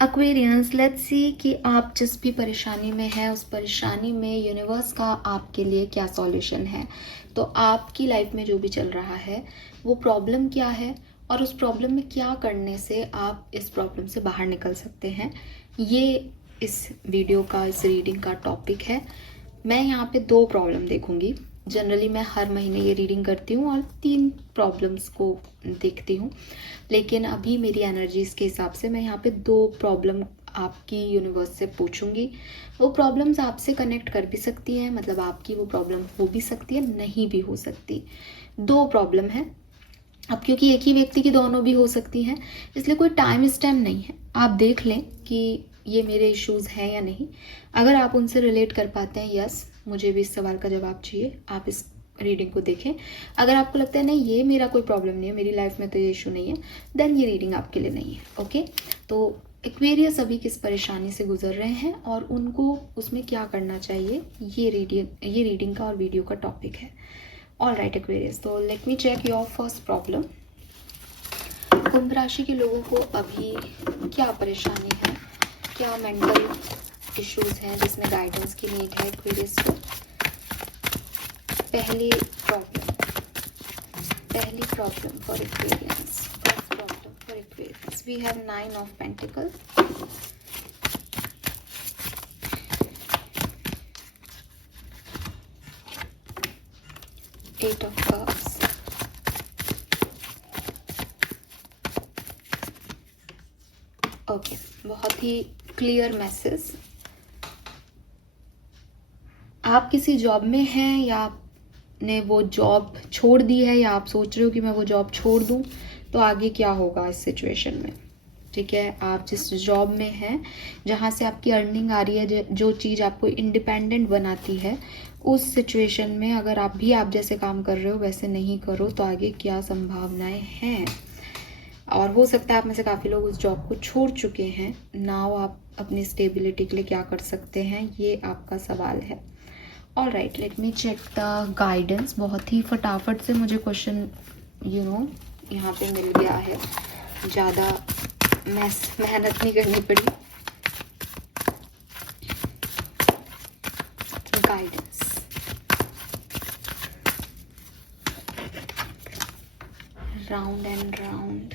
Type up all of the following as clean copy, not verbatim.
Aquarians, let's see कि आप जिस भी परेशानी में हैं उस परेशानी में यूनिवर्स का आपके लिए क्या सॉल्यूशन है। तो आपकी लाइफ में जो भी चल रहा है वो प्रॉब्लम क्या है और उस प्रॉब्लम में क्या करने से आप इस प्रॉब्लम से बाहर निकल सकते हैं, ये इस वीडियो का, इस रीडिंग का टॉपिक है। मैं यहाँ पे 2 प्रॉब्लम देखूंगी। जनरली मैं हर महीने ये रीडिंग करती हूँ और 3 प्रॉब्लम्स को देखती हूँ, लेकिन अभी मेरी एनर्जीज के हिसाब से मैं यहाँ पे 2 प्रॉब्लम आपकी यूनिवर्स से पूछूंगी। वो प्रॉब्लम्स आपसे कनेक्ट कर भी सकती हैं, मतलब आपकी वो प्रॉब्लम हो भी सकती है, नहीं भी हो सकती। 2 प्रॉब्लम है। अब क्योंकि एक ही व्यक्ति की दोनों भी हो सकती हैं, इसलिए कोई टाइम स्टैम्प नहीं है। आप देख लें कि ये मेरे इश्यूज़ हैं या नहीं। अगर आप उनसे रिलेट कर पाते हैं, यस मुझे भी इस सवाल का जवाब चाहिए, आप इस रीडिंग को देखें। अगर आपको लगता है नहीं ये मेरा कोई प्रॉब्लम नहीं है, मेरी लाइफ में तो ये इशू नहीं है, देन ये रीडिंग आपके लिए नहीं है। ओके, तो एक्वेरियस अभी किस परेशानी से गुजर रहे हैं और उनको उसमें क्या करना चाहिए, ये रीडिंग का और वीडियो का टॉपिक है। ऑल राइट एक्वेरियस, तो let me check your first problem. कुंभ राशि के लोगों को अभी क्या परेशानी है, क्या मेंटल इश्यूज हैं जिसमें गाइडेंस की नीड है एक्वेरियस को। पहली problem for Aquarians, first problem for Aquarians, we have 9 of pentacle, 8 of cups, okay, बहुत ही क्लियर मैसेज। आप किसी जॉब में हैं या आपने वो जॉब छोड़ दी है, या आप सोच रहे हो कि मैं वो जॉब छोड़ दूं, तो आगे क्या होगा इस सिचुएशन में। ठीक है, आप जिस जॉब में हैं जहाँ से आपकी अर्निंग आ रही है, जो चीज़ आपको इंडिपेंडेंट बनाती है, उस सिचुएशन में अगर आप जैसे काम कर रहे हो वैसे नहीं करो तो आगे क्या संभावनाएं हैं। और हो सकता है आप में से काफ़ी लोग उस जॉब को छोड़ चुके हैं। नाउ आप अपनी स्टेबिलिटी के लिए क्या कर सकते हैं, ये आपका सवाल है। All right, let me check the guidance. बहुत ही फटाफट से मुझे क्वेश्चन यहाँ पे मिल गया है, ज़्यादा मेहनत नहीं करनी पड़ी। Guidance, round and round,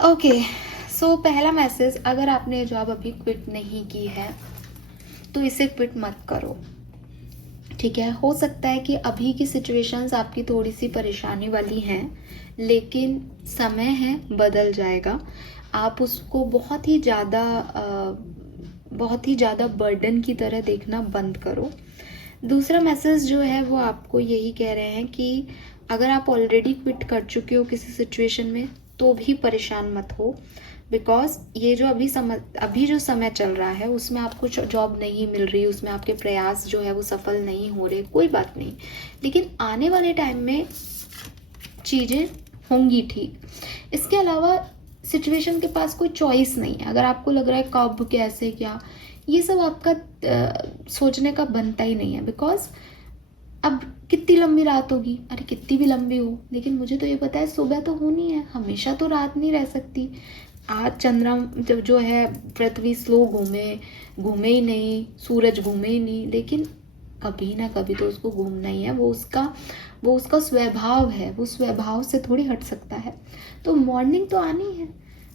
okay. So पहला मैसेज, अगर आपने जॉब अभी क्विट नहीं की है तो इसे क्विट मत करो। ठीक है, हो सकता है कि अभी की सिचुएशंस आपकी थोड़ी सी परेशानी वाली हैं, लेकिन समय है, बदल जाएगा। आप उसको बहुत ही ज़्यादा बर्डन की तरह देखना बंद करो। दूसरा मैसेज जो है वो आपको यही कह रहे हैं कि अगर आप ऑलरेडी क्विट कर चुके हो किसी सिचुएशन में तो भी परेशान मत हो, बिकॉज ये जो अभी जो समय चल रहा है उसमें आपको जॉब नहीं मिल रही, उसमें आपके प्रयास जो है वो सफल नहीं हो रहे, कोई बात नहीं, लेकिन आने वाले टाइम में चीज़ें होंगी ठीक। इसके अलावा सिचुएशन के पास कोई चॉइस नहीं है। अगर आपको लग रहा है कब कैसे क्या, ये सब आपका सोचने का बनता ही नहीं है। बिकॉज अब कितनी लंबी रात होगी, अरे कितनी भी लंबी हो, लेकिन मुझे तो ये पता है सुबह तो होनी है, हमेशा तो रात नहीं रह सकती। आज चंद्रमा जब जो है पृथ्वी स्लो घूमे ही नहीं, सूरज घूमे ही नहीं, लेकिन कभी ना कभी तो उसको घूमना ही है। वो उसका स्वभाव है, वो स्वभाव से थोड़ी हट सकता है। तो मॉर्निंग तो आनी है,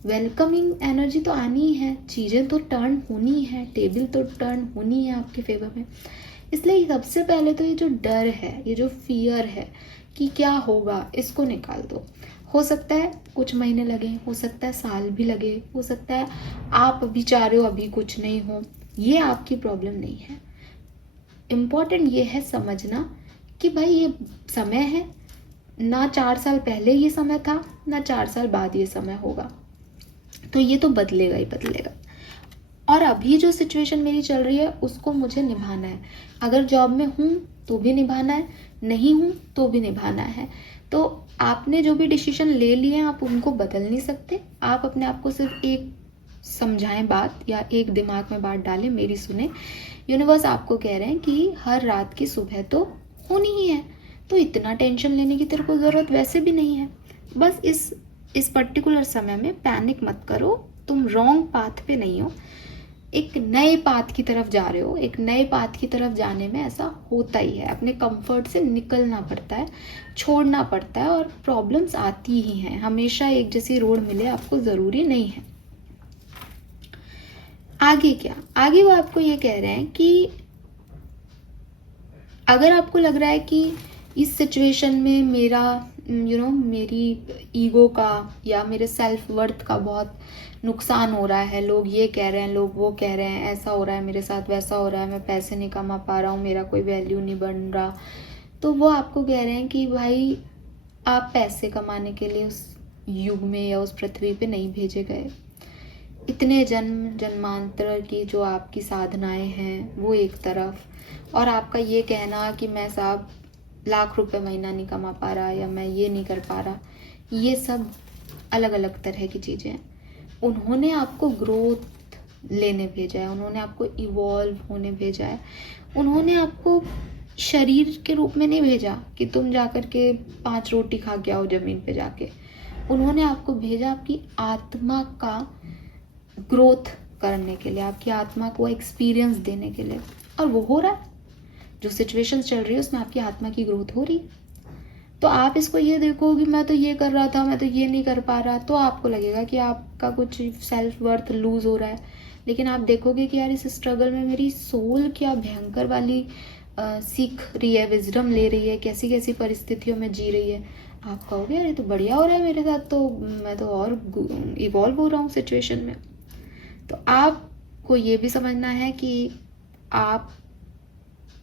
वेलकमिंग एनर्जी तो आनी है, चीज़ें तो टर्न होनी है, टेबल तो टर्न होनी है आपके फेवर में। इसलिए सबसे पहले तो ये जो डर है, ये जो फियर है कि क्या होगा, इसको निकाल दो। हो सकता है कुछ महीने लगे, हो सकता है साल भी लगे, हो सकता है आप अभी चाह रहे हो अभी कुछ नहीं हो, ये आपकी प्रॉब्लम नहीं है। इम्पॉर्टेंट ये है समझना कि भाई ये समय है, ना 4 साल पहले ये समय था, ना 4 साल बाद ये समय होगा, तो ये तो बदलेगा ही बदलेगा। और अभी जो सिचुएशन मेरी चल रही है उसको मुझे निभाना है। अगर जॉब में हूँ तो भी निभाना है, नहीं हूँ तो भी निभाना है। तो आपने जो भी डिसीजन ले लिए हैं आप उनको बदल नहीं सकते। आप अपने आप को सिर्फ एक समझाएं बात, या एक दिमाग में बात डालें, मेरी सुने। यूनिवर्स आपको कह रहे हैं कि हर रात की सुबह तो होनी ही है, तो इतना टेंशन लेने की तेरे को ज़रूरत वैसे भी नहीं है। बस इस पर्टिकुलर समय में पैनिक मत करो, तुम रॉन्ग पाथ पे नहीं हो, एक नए पाथ की तरफ जा रहे हो। एक नए पाथ की तरफ जाने में ऐसा होता ही है, अपने कंफर्ट से निकलना पड़ता है, छोड़ना पड़ता है, और प्रॉब्लम्स आती ही हैं। हमेशा एक जैसी रोड मिले आपको ज़रूरी नहीं है। आगे क्या, आगे वो आपको ये कह रहे हैं कि अगर आपको लग रहा है कि इस सिचुएशन में मेरा मेरी ईगो का या मेरे सेल्फ वर्थ का बहुत नुकसान हो रहा है, लोग ये कह रहे हैं, लोग वो कह रहे हैं, ऐसा हो रहा है मेरे साथ, वैसा हो रहा है, मैं पैसे नहीं कमा पा रहा हूँ, मेरा कोई वैल्यू नहीं बन रहा, तो वो आपको कह रहे हैं कि भाई आप पैसे कमाने के लिए उस युग में या उस पृथ्वी पे नहीं भेजे गए। इतने जन्म जन्मांतर की जो आपकी साधनाएं हैं वो एक तरफ, और आपका ये कहना कि मैं साहब लाख रुपए महीना नहीं कमा पा रहा, या मैं ये नहीं कर पा रहा, ये सब अलग अलग तरह की चीज़ें हैं। उन्होंने आपको ग्रोथ लेने भेजा है, उन्होंने आपको इवॉल्व होने भेजा है। उन्होंने आपको शरीर के रूप में नहीं भेजा कि तुम जाकर के 5 रोटी खा के आओ ज़मीन पे जाके। उन्होंने आपको भेजा आपकी आत्मा का ग्रोथ करने के लिए, आपकी आत्मा को एक्सपीरियंस देने के लिए, और वो हो रहा है। जो सिचुएशन चल रही है उसमें आपकी आत्मा की ग्रोथ हो रही है। तो आप इसको ये देखो कि मैं तो ये कर रहा था, मैं तो ये नहीं कर पा रहा, तो आपको लगेगा कि आपका कुछ सेल्फ वर्थ लूज हो रहा है। लेकिन आप देखोगे कि यार इस स्ट्रगल में मेरी सोल क्या भयंकर वाली सीख रही है, विजडम ले रही है, कैसी कैसी परिस्थितियों में जी रही है। आप कहोगे यार ये तो बढ़िया हो रहा है मेरे साथ, तो मैं तो और इवॉल्व हो रहा हूँ सिचुएशन में। तो आपको ये भी समझना है कि आप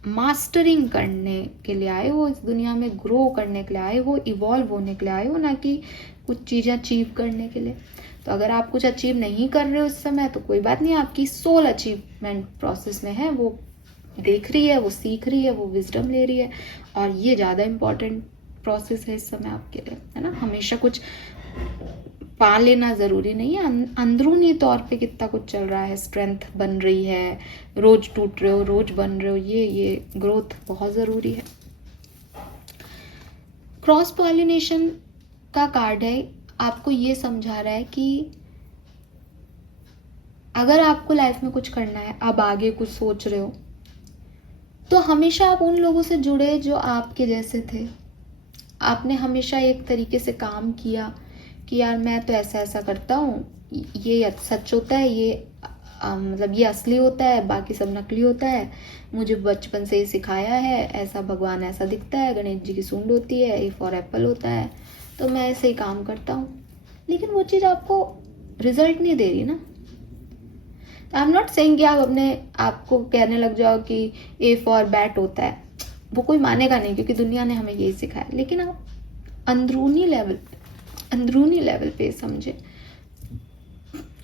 मास्टरिंग करने के लिए आए हो, इस दुनिया में ग्रो करने के लिए आए हो, इवॉल्व होने के लिए आए हो, ना कि कुछ चीज़ें अचीव करने के लिए। तो अगर आप कुछ अचीव नहीं कर रहे हो इस समय तो कोई बात नहीं, आपकी सोल अचीवमेंट प्रोसेस में है, वो देख रही है, वो सीख रही है, वो विजडम ले रही है, और ये ज़्यादा इम्पॉर्टेंट प्रोसेस है इस समय आपके लिए, है ना। हमेशा कुछ पा लेना ज़रूरी नहीं है, अंदरूनी तौर पे कितना कुछ चल रहा है, स्ट्रेंथ बन रही है, रोज टूट रहे हो, रोज बन रहे हो, ये ग्रोथ बहुत ज़रूरी है। क्रॉस पॉलिनेशन का कार्ड है, आपको ये समझा रहा है कि अगर आपको लाइफ में कुछ करना है, अब आगे कुछ सोच रहे हो, तो हमेशा आप उन लोगों से जुड़े जो आपके जैसे थे। आपने हमेशा एक तरीके से काम किया कि यार मैं तो ऐसा ऐसा करता हूँ, ये सच होता है, ये मतलब ये असली होता है, बाकी सब नकली होता है, मुझे बचपन से ही सिखाया है, ऐसा भगवान ऐसा दिखता है, गणेश जी की सूंड होती है, ए फॉर एप्पल होता है, तो मैं ऐसे ही काम करता हूँ। लेकिन वो चीज़ आपको रिजल्ट नहीं दे रही ना। आई एम नॉट सेइंग कि आप अपने आपको कहने लग जाओ कि ए फॉर बैट होता है, वो कोई मानेगा नहीं क्योंकि दुनिया ने हमें यही सिखाया। लेकिन आप अंदरूनी लेवल पे समझे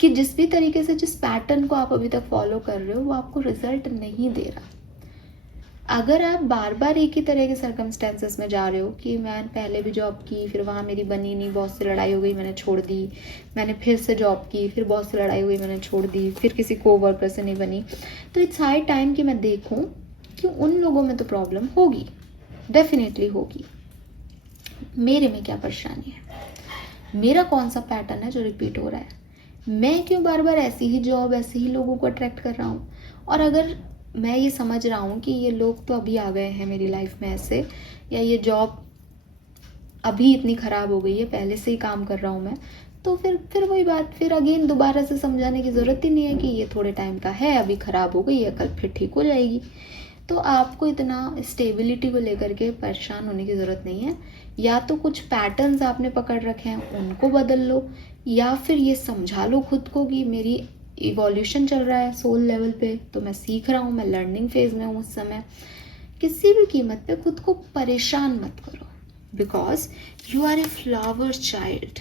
कि जिस भी तरीके से, जिस पैटर्न को आप अभी तक फॉलो कर रहे हो, वो आपको रिजल्ट नहीं दे रहा। अगर आप बार बार एक ही तरह के सर्कमस्टेंसेस में जा रहे हो कि मैं पहले भी जॉब की, फिर वहाँ मेरी बनी नहीं, बॉस से लड़ाई हो गई, मैंने छोड़ दी, मैंने फिर से जॉब की, फिर बॉस से लड़ाई हो गई, मैंने छोड़ दी, फिर किसी कोवर्कर से नहीं बनी, तो इट्स हाई टाइम कि मैं देखूँ कि उन लोगों में तो प्रॉब्लम होगी, डेफिनेटली होगी। मेरे में क्या परेशानी है, मेरा कौन सा पैटर्न है जो रिपीट हो रहा है, मैं क्यों बार बार ऐसी ही जॉब, ऐसे ही लोगों को अट्रैक्ट कर रहा हूँ। और अगर मैं ये समझ रहा हूँ कि ये लोग तो अभी आ गए हैं मेरी लाइफ में ऐसे, या ये जॉब अभी इतनी ख़राब हो गई है, पहले से ही काम कर रहा हूँ मैं, तो फिर वही बात, फिर अगेन दोबारा से समझाने की ज़रूरत ही नहीं है कि ये थोड़े टाइम का है, अभी ख़राब हो गई है, कल फिर ठीक हो जाएगी। तो आपको इतना स्टेबिलिटी को लेकर के परेशान होने की ज़रूरत नहीं है। या तो कुछ पैटर्न्स आपने पकड़ रखे हैं उनको बदल लो, या फिर ये समझा लो खुद को कि मेरी इवोल्यूशन चल रहा है सोल लेवल पे, तो मैं सीख रहा हूँ, मैं लर्निंग फेज में हूँ उस समय। किसी भी कीमत पे खुद को परेशान मत करो, because you are a flower child.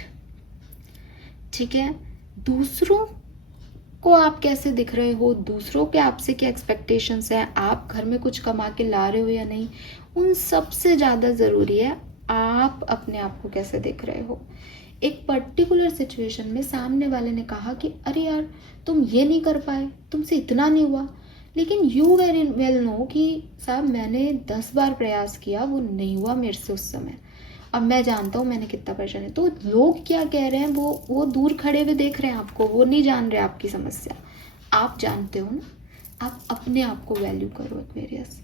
ठीक है, दूसरों को आप कैसे दिख रहे हो, दूसरों के आपसे क्या एक्सपेक्टेशंस है, आप घर में कुछ कमा के ला रहे हो या नहीं, उन सबसे ज़्यादा ज़रूरी है आप अपने आप को कैसे दिख रहे हो। एक पर्टिकुलर सिचुएशन में सामने वाले ने कहा कि अरे यार तुम ये नहीं कर पाए, तुमसे इतना नहीं हुआ, लेकिन यू वेरी वेल नो कि साहब मैंने 10 बार प्रयास किया, वो नहीं हुआ मेरे से उस समय, अब मैं जानता हूँ मैंने कितना परेशान है। तो लोग क्या कह रहे हैं, वो दूर खड़े हुए देख रहे हैं आपको, वो नहीं जान रहे आपकी समस्या, आप जानते हो ना। आप अपने आप को वैल्यू करो एक्वेरियस,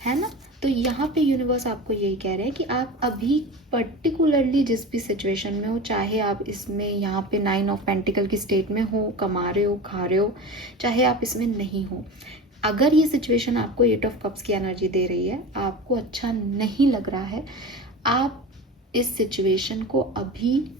है ना। तो यहाँ पे यूनिवर्स आपको यही कह रहे हैं कि आप अभी पर्टिकुलरली जिस भी सिचुएशन में हो, चाहे आप इसमें यहाँ पे 9 ऑफ पेंटिकल की स्टेट में हो, कमा रहे हो, खा रहे हो, चाहे आप इसमें नहीं हो, अगर ये सिचुएशन आपको 8 ऑफ कप्स की एनर्जी दे रही है, आपको अच्छा नहीं लग रहा है, आप इस सिचुएशन को अभी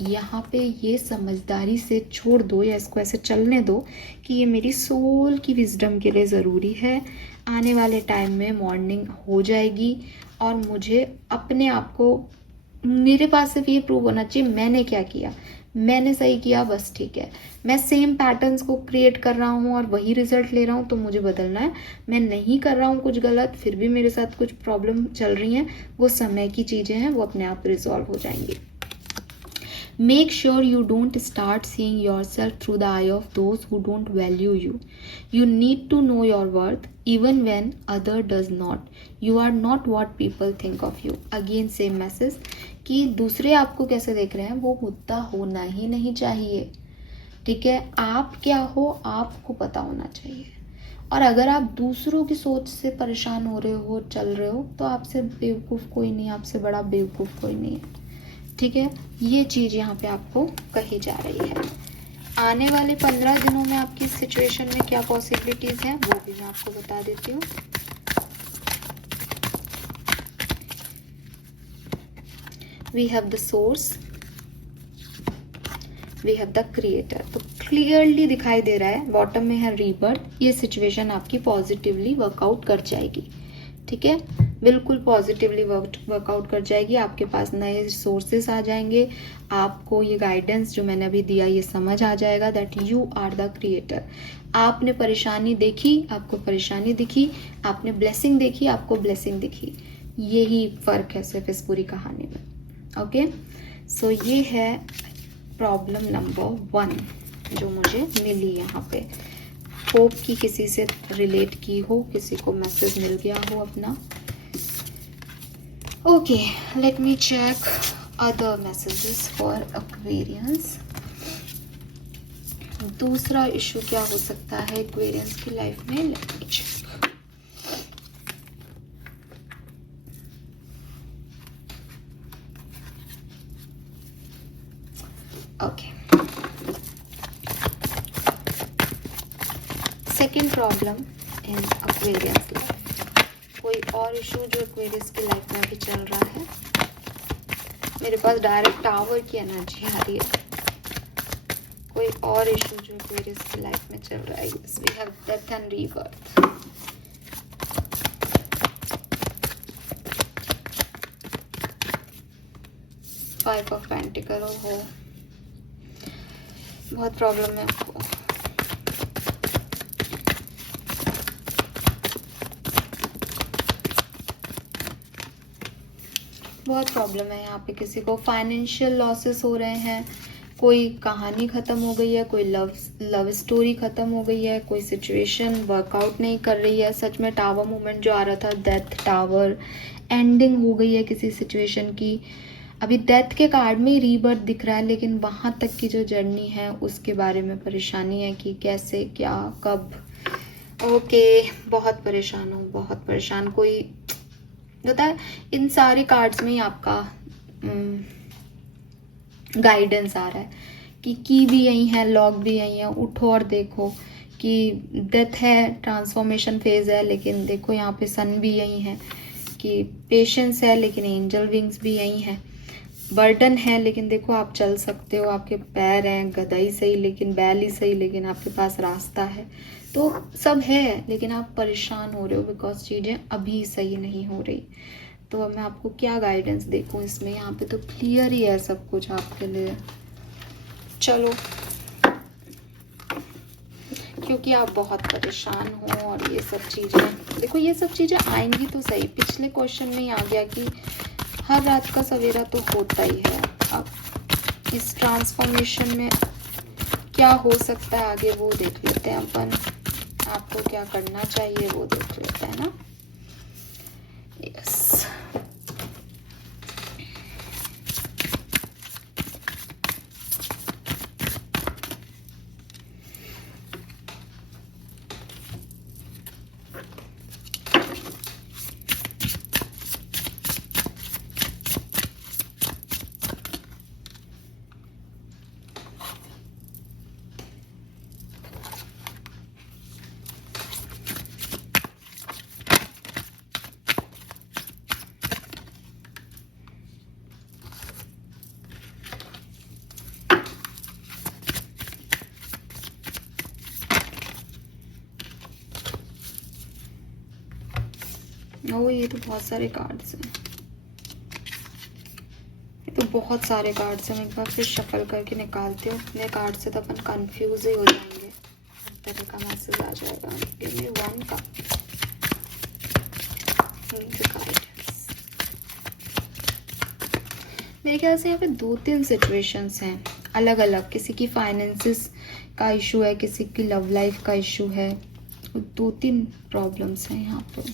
यहाँ पे ये समझदारी से छोड़ दो, या इसको ऐसे चलने दो कि ये मेरी सोल की विजडम के लिए ज़रूरी है। आने वाले टाइम में मॉर्निंग हो जाएगी और मुझे अपने आप को, मेरे पास सिर्फ ये प्रूव होना चाहिए मैंने क्या किया, मैंने सही किया, बस ठीक है। मैं सेम पैटर्न्स को क्रिएट कर रहा हूँ और वही रिजल्ट ले रहा हूँ, तो मुझे बदलना है। मैं नहीं कर रहा हूँ कुछ गलत, फिर भी मेरे साथ कुछ प्रॉब्लम चल रही हैं, वो समय की चीज़ें हैं, वो अपने आप रिजॉल्व हो जाएंगी। Make sure you don't start seeing yourself through the eye of those who don't value you. You need to know your worth even when other does not. You are not what people think of you. Again same message कि दूसरे आपको कैसे देख रहे हैं वो मुद्दा होना ही नहीं चाहिए। ठीक है, आप क्या हो आपको पता होना चाहिए। और अगर आप दूसरों की सोच से परेशान हो रहे हो, चल रहे हो, तो आपसे बेवकूफ़ कोई नहीं, आपसे बड़ा बेवकूफ़ कोई नहीं है। ठीक है, ये चीज़ यहाँ पे आपको कही जा रही है। आने वाले 15 दिनों में आपकी सिचुएशन में क्या पॉसिबिलिटीज़ हैं वो भी मैं आपको बता देती हूँ। We have the source, we have the creator. तो क्लियरली दिखाई दे रहा है, बॉटम में है रीबर्थ। ये सिचुएशन आपकी पॉजिटिवली वर्कआउट कर जाएगी। ठीक है, बिल्कुल पॉजिटिवली वर्कआउट कर जाएगी। आपके पास नए रिसोर्सेस आ जाएंगे, आपको ये गाइडेंस जो मैंने अभी दिया ये समझ आ जाएगा that you are the creator. आपने परेशानी देखी, आपको परेशानी दिखी, आपने ब्लेसिंग देखी, आपको ब्लेसिंग दिखी। यही फ़र्क है सिर्फ इस पूरी कहानी में। ओके, सो ये है प्रॉब्लम नंबर 1 जो मुझे मिली यहाँ पे। होप कि किसी से रिलेट की हो, किसी को मैसेज मिल गया हो अपना। Okay, let me check other messages for Aquarians. दूसरा इशू क्या हो सकता है एक्वेरियंस की लाइफ में, let me check. Okay, second problem in Aquarians life. कोई और इशू जो एक्वेरियस की लाइफ में भी चल रहा है। मेरे पास डायरेक्ट टावर की एनर्जी आ रही है। कोई और इशू जो एक्वेरियस की लाइफ में चल रहा है। Yes, we have death and rebirth. Five of pentacle हो, बहुत प्रॉब्लम है आपको। बहुत प्रॉब्लम है यहाँ पे। किसी को फाइनेंशियल लॉसेस हो रहे हैं, कोई कहानी ख़त्म हो गई है, कोई लव स्टोरी ख़त्म हो गई है, कोई सिचुएशन वर्कआउट नहीं कर रही है। सच में टावर मूवमेंट जो आ रहा था, डेथ टावर, एंडिंग हो गई है किसी सिचुएशन की। अभी डेथ के कार्ड में ही रीबर्थ दिख रहा है, लेकिन वहाँ तक की जो जर्नी है उसके बारे में परेशानी है कि कैसे, क्या, कब। ओके, बहुत परेशान हूँ, बहुत परेशान। कोई होता है इन सारे कार्ड्स में ही आपका गाइडेंस आ रहा है कि की भी यही है, लॉग भी यही है। उठो और देखो कि डेथ है, ट्रांसफॉर्मेशन फेज है, लेकिन देखो यहाँ पे सन भी यही है कि पेशेंस है, लेकिन एंजल विंग्स भी यही है। बर्डन है, लेकिन देखो आप चल सकते हो, आपके पैर हैं, गधा ही सही लेकिन बैल ही सही, लेकिन आपके पास रास्ता है। तो सब है, लेकिन आप परेशान हो रहे हो बिकॉज चीज़ें अभी सही नहीं हो रही। तो अब मैं आपको क्या गाइडेंस देखूं इसमें? यहाँ पे तो क्लियर ही है सब कुछ आपके लिए। चलो, क्योंकि आप बहुत परेशान हो और ये सब चीज़ें, देखो ये सब चीज़ें आएंगी तो सही। पिछले क्वेश्चन में ही आ गया कि हर रात का सवेरा तो होता ही है। अब इस ट्रांसफॉर्मेशन में क्या हो सकता है आगे, वो देख लेते हैं अपन। आपको क्या करना चाहिए वो देख लेते हैं ना। यस, ओ ये तो बहुत सारे कार्ड्स हैं, ये तो बहुत सारे कार्ड्स हैं। मैं एक बार फिर शफल करके निकालती हूँ। इतने कार्ड से तो अपन कंफ्यूज ही हो जाएंगे। इस तरह का मैसेज आ जाएगा। Give me one card. मेरे ख्याल से यहाँ पे 2-3 सिचुएशंस हैं अलग अलग। किसी की फाइनेंसिस का इशू है, किसी की लव लाइफ का इशू है। 2-3 प्रॉब्लम्स हैं यहाँ पे।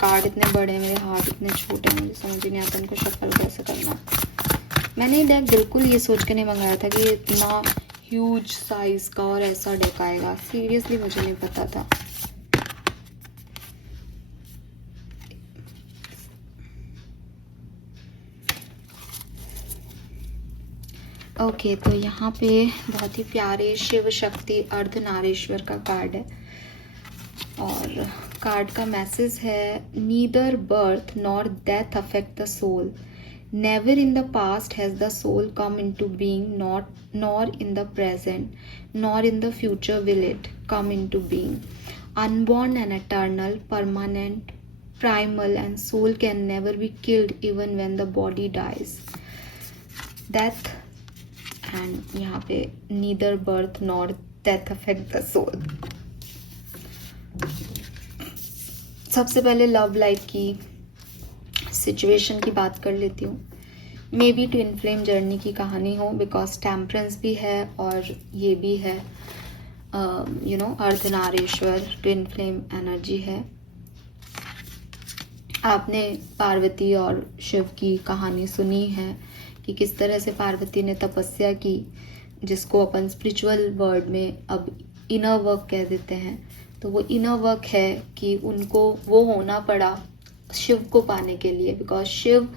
कार्ड इतने बड़े हैं, मेरे हाथ इतने छोटे हैं, मुझे समझ ही नहीं आता इनको शफल कैसे करना। मैंने ये डेक बिल्कुल ये सोच के नहीं मंगाया था कि इतना ह्यूज साइज का और ऐसा डेक आएगा। सीरियसली मुझे नहीं पता था। ओके, तो यहाँ पे बहुत ही प्यारे शिव शक्ति अर्धनारीश्वर का कार्ड है और कार्ड का मैसेज है, neither birth nor death affect the soul, never in the past has the soul come into being, nor in the present, nor in the future will it come into being, unborn and eternal, permanent, primal, and soul can never be killed even when the body dies. Death and यहाँ पे neither birth nor death affect the soul. सबसे पहले love life की situation की बात कर लेती हूँ। May be twin flame journey की कहानी हो, बिकॉज टेम्परेंस भी है और ये भी है अर्धनारीश्वर, ट्विन फ्लेम एनर्जी है। आपने पार्वती और शिव की कहानी सुनी है कि किस तरह से पार्वती ने तपस्या की, जिसको अपन स्पिरिचुअल वर्ड में अब इनर वर्क कह देते हैं। तो वो इनर वर्क है कि उनको वो होना पड़ा शिव को पाने के लिए, बिकॉज शिव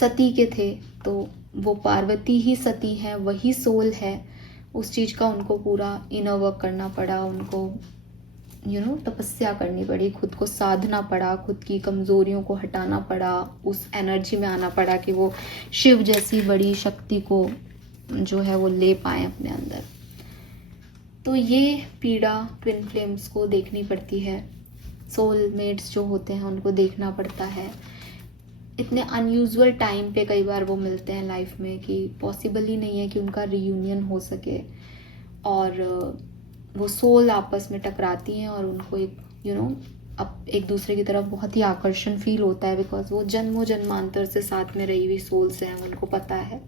सती के थे, तो वो पार्वती ही सती है, वही सोल है। उस चीज़ का उनको पूरा इनर वर्क करना पड़ा, उनको तपस्या करनी पड़ी, खुद को साधना पड़ा, खुद की कमज़ोरियों को हटाना पड़ा, उस एनर्जी में आना पड़ा कि वो शिव जैसी बड़ी शक्ति को जो है वो ले पाए अपने अंदर। तो ये पीड़ा ट्विन फ्लेम्स को देखनी पड़ती है, सोल मेट्स जो होते हैं उनको देखना पड़ता है इतने अनयूजुअल टाइम पे कई बार वो मिलते हैं लाइफ में कि पॉसिबल ही नहीं है कि उनका रीयूनियन हो सके, और वो सोल आपस में टकराती हैं और उनको एक अब एक दूसरे की तरफ बहुत ही आकर्षण फील होता है, बिकॉज वो जन्मों जन्मांतर से साथ में रही हुई सोल्स हैं, उनको पता है।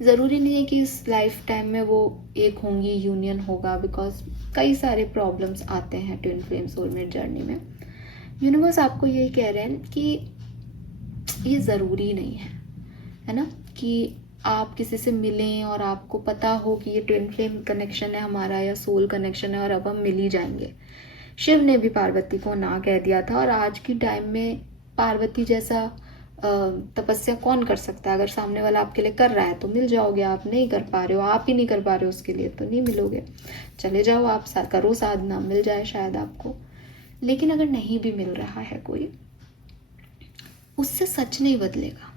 ज़रूरी नहीं है कि इस लाइफ टाइम में वो एक होंगी, यूनियन होगा, बिकॉज कई सारे प्रॉब्लम्स आते हैं ट्विन फ्लेम सोलमेट जर्नी में। यूनिवर्स आपको यही कह रहे हैं कि ये ज़रूरी नहीं है ना, कि आप किसी से मिलें और आपको पता हो कि ये ट्विन फ्लेम कनेक्शन है हमारा या सोल कनेक्शन है और अब हम मिल ही जाएंगे। शिव ने भी पार्वती को ना कह दिया था, और आज की टाइम में पार्वती जैसा तपस्या कौन कर सकता है? अगर सामने वाला आपके लिए कर रहा है तो मिल जाओगे, आप नहीं कर पा रहे हो, आप ही नहीं कर पा रहे हो उसके लिए, तो नहीं मिलोगे। चले जाओ आप करो साधना, मिल जाए शायद आपको। लेकिन अगर नहीं भी मिल रहा है कोई, उससे सच नहीं बदलेगा।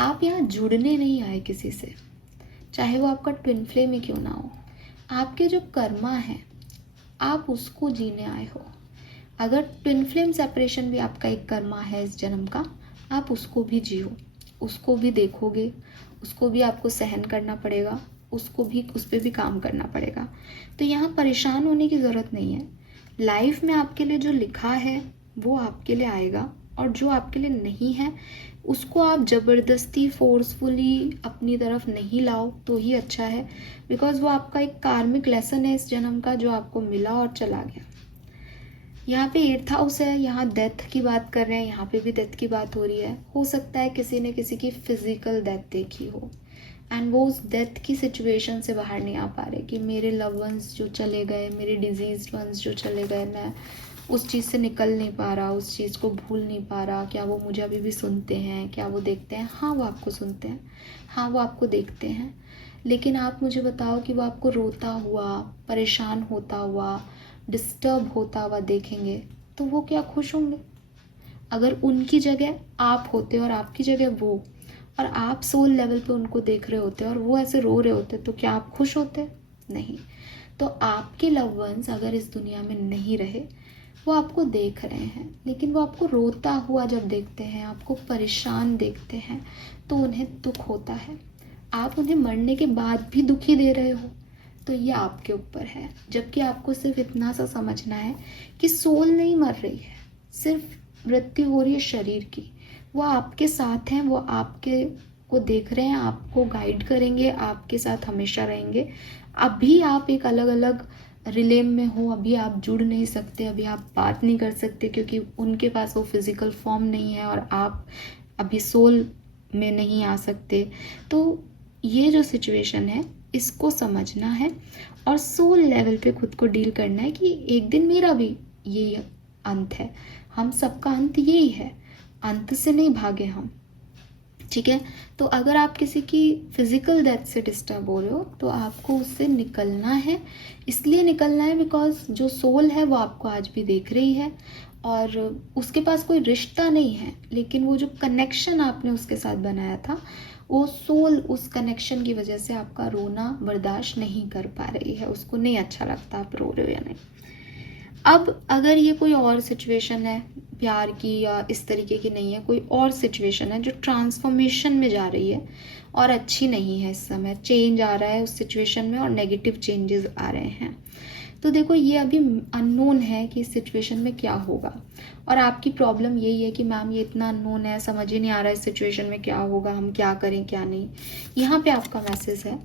आप यहाँ जुड़ने नहीं आए किसी से, चाहे वो आपका ट्विन फ्लेम ही क्यों ना हो। आपके जो कर्मा है आप उसको जीने आए हो। अगर ट्विन फ्लेम सेपरेशन भी आपका एक कर्मा है इस जन्म का, आप उसको भी जियो, उसको भी देखोगे, उसको भी आपको सहन करना पड़ेगा, उसको भी उस पर भी काम करना पड़ेगा। तो यहाँ परेशान होने की ज़रूरत नहीं है। लाइफ में आपके लिए जो लिखा है वो आपके लिए आएगा, और जो आपके लिए नहीं है उसको आप ज़बरदस्ती फोर्सफुली अपनी तरफ नहीं लाओ तो ही अच्छा है, बिकॉज वो आपका एक कार्मिक लेसन है इस जन्म का, जो आपको मिला और चला गया। यहाँ पे 8th हाउस है, यहाँ डेथ की बात कर रहे हैं, यहाँ पे भी डेथ की बात हो रही है। हो सकता है किसी ने किसी की फिजिकल डेथ देखी हो, एंड वो उस डेथ की सिचुएशन से बाहर नहीं आ पा रहे कि मेरे लव वंस जो चले गए, मेरे डिजीज वंस जो चले गए, मैं उस चीज़ से निकल नहीं पा रहा, उस चीज़ को भूल नहीं पा रहा। क्या वो मुझे अभी भी सुनते हैं? क्या वो देखते हैं? हाँ, वो आपको सुनते हैं, हाँ वो आपको देखते हैं। लेकिन आप मुझे बताओ कि वो आपको रोता हुआ, परेशान होता हुआ, डिस्टर्ब होता हुआ देखेंगे तो वो क्या खुश होंगे? अगर उनकी जगह आप होते और आपकी जगह वो, और आप सोल लेवल पे उनको देख रहे होते और वो ऐसे रो रहे होते, तो क्या आप खुश होते? नहीं। तो आपके लव वंस अगर इस दुनिया में नहीं रहे, वो आपको देख रहे हैं, लेकिन वो आपको रोता हुआ जब देखते हैं, आपको परेशान देखते हैं, तो उन्हें दुख होता है। आप उन्हें मरने के बाद भी दुखी दे रहे हो, तो ये आपके ऊपर है। जबकि आपको सिर्फ इतना सा समझना है कि सोल नहीं मर रही है, सिर्फ मृत्यु हो रही है शरीर की। वो आपके साथ हैं, वो आपके को देख रहे हैं, आपको गाइड करेंगे, आपके साथ हमेशा रहेंगे। अभी आप एक अलग अलग रिले में हो, अभी आप जुड़ नहीं सकते, अभी आप बात नहीं कर सकते, क्योंकि उनके पास वो फिजिकल फॉर्म नहीं है और आप अभी सोल में नहीं आ सकते। तो ये जो सिचुएशन है इसको समझना है और सोल लेवल पे खुद को डील करना है कि एक दिन मेरा भी यही अंत है, हम सबका अंत यही है, अंत से नहीं भागे हम। ठीक है, तो अगर आप किसी की फिजिकल डेथ से डिस्टर्ब हो रहे हो तो आपको उससे निकलना है। इसलिए निकलना है बिकॉज जो सोल है वो आपको आज भी देख रही है और उसके पास कोई रिश्ता नहीं है, लेकिन वो जो कनेक्शन आपने उसके साथ बनाया था, वो सोल उस कनेक्शन की वजह से आपका रोना बर्दाश्त नहीं कर पा रही है, उसको नहीं अच्छा लगता आप रो रहे हो या नहीं। अब अगर ये कोई और सिचुएशन है प्यार की या इस तरीके की नहीं है, कोई और सिचुएशन है जो ट्रांसफॉर्मेशन में जा रही है और अच्छी नहीं है, इस समय चेंज आ रहा है उस सिचुएशन में और नेगेटिव चेंजेस आ रहे हैं, तो देखो ये अभी अननोन है कि इस सिचुएशन में क्या होगा। और आपकी प्रॉब्लम यही है कि मैम ये इतना अननोन है, समझ ही नहीं आ रहा है इस सिचुएशन में क्या होगा, हम क्या करें क्या नहीं। यहाँ पे आपका मैसेज है,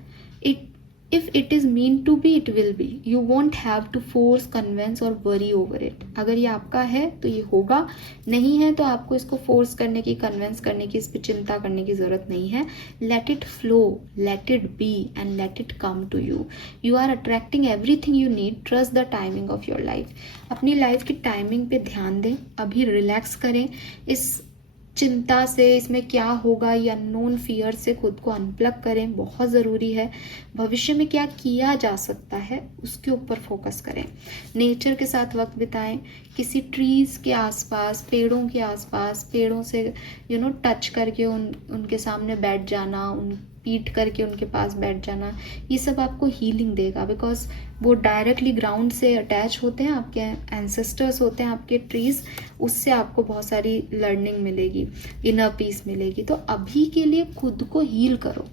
if it is meant to be it will be, you won't have to force, convince और worry over it। अगर ये आपका है तो ये होगा, नहीं है तो आपको इसको फोर्स करने की, कन्विंस करने की, इस पर चिंता करने की ज़रूरत नहीं है। let it flow, let it be and let it come to you। you are attracting everything you need, trust the timing of your life। अपनी लाइफ की टाइमिंग पे ध्यान दें, अभी रिलैक्स करें, इस चिंता से, इसमें क्या होगा ये अननोन फियर से खुद को अनप्लग करें, बहुत ज़रूरी है। भविष्य में क्या किया जा सकता है उसके ऊपर फोकस करें, नेचर के साथ वक्त बिताएं, किसी ट्रीज़ के आसपास, पेड़ों के आसपास, पेड़ों से टच करके उनके सामने बैठ जाना, पीट करके उनके पास बैठ जाना, ये सब आपको हीलिंग देगा, बिकॉज वो डायरेक्टली ग्राउंड से अटैच होते हैं, आपके एंसेस्टर्स होते हैं, आपके ट्रीज, उससे आपको बहुत सारी लर्निंग मिलेगी, इनर पीस मिलेगी। तो अभी के लिए खुद को हील करो,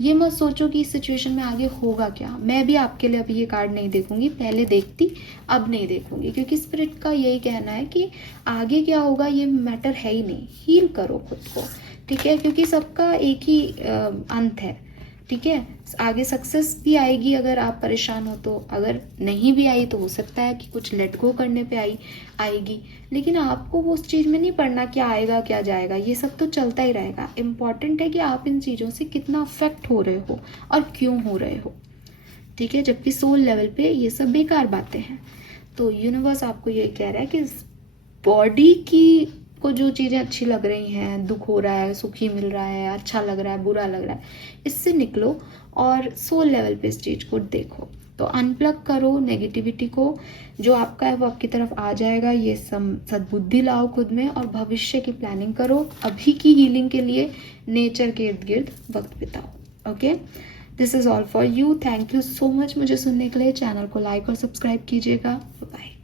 ये मत सोचो कि इस सिचुएशन में आगे होगा क्या। मैं भी आपके लिए अभी ये कार्ड नहीं देखूंगी, पहले देखती, अब नहीं देखूंगी, क्योंकि स्पिरिट का यही कहना है कि आगे क्या होगा ये मैटर है ही नहीं, हील करो खुद को, ठीक है, क्योंकि सबका एक ही अंत है, ठीक है। आगे सक्सेस भी आएगी अगर आप परेशान हो तो, अगर नहीं भी आई तो हो सकता है कि कुछ लेट गो करने पे आएगी, लेकिन आपको वो उस चीज़ में नहीं पड़ना क्या आएगा क्या जाएगा, ये सब तो चलता ही रहेगा। इम्पॉर्टेंट है कि आप इन चीज़ों से कितना अफेक्ट हो रहे हो और क्यों हो रहे हो, ठीक है, जबकि सोल लेवल पे ये सब बेकार बातें हैं। तो यूनिवर्स आपको ये कह रहा है कि बॉडी की को जो चीज़ें अच्छी लग रही हैं, दुख हो रहा है, सुखी मिल रहा है, अच्छा लग रहा है, बुरा लग रहा है, इससे निकलो और सोल लेवल पे इस चीज़ को देखो। तो अनप्लग करो नेगेटिविटी को, जो आपका है वो आपकी तरफ आ जाएगा। ये सद्बुद्धि लाओ खुद में और भविष्य की प्लानिंग करो। अभी की हीलिंग के लिए नेचर के इर्द गिर्द वक्त बिताओ। Okay, this is all for you. Thank you so much मुझे सुनने के लिए। चैनल को लाइक और सब्सक्राइब कीजिएगा। बाय।